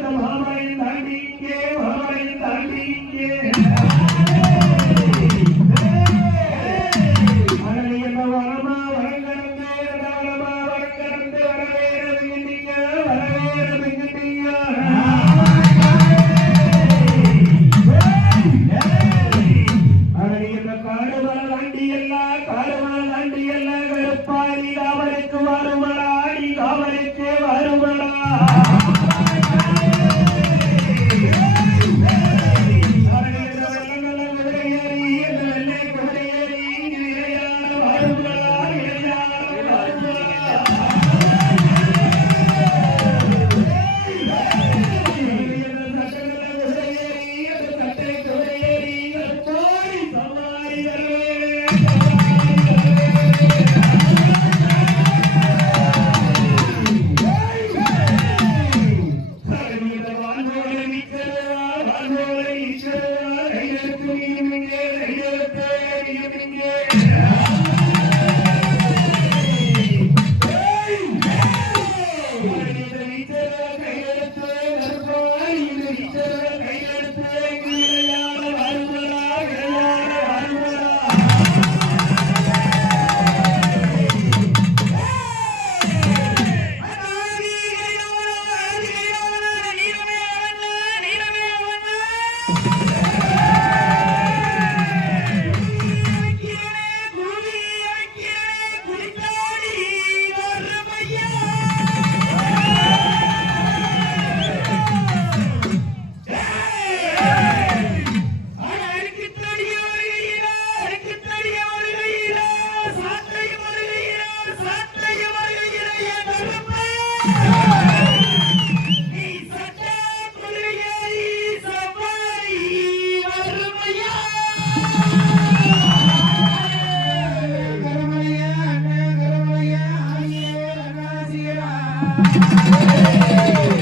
மகாமலை தாண்டி இங்கே மகாமலை தாண்டி இங்கே Yay!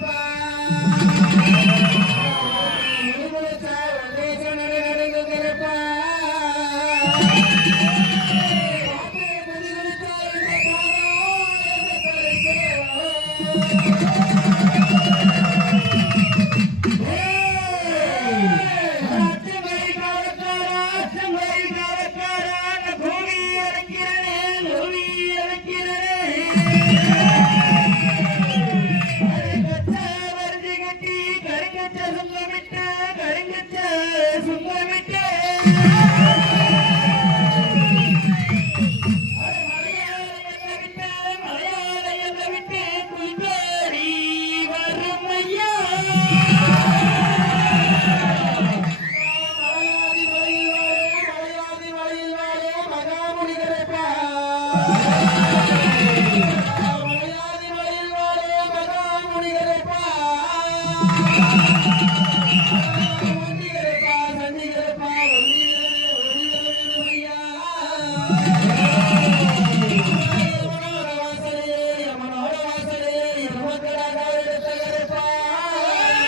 Bye.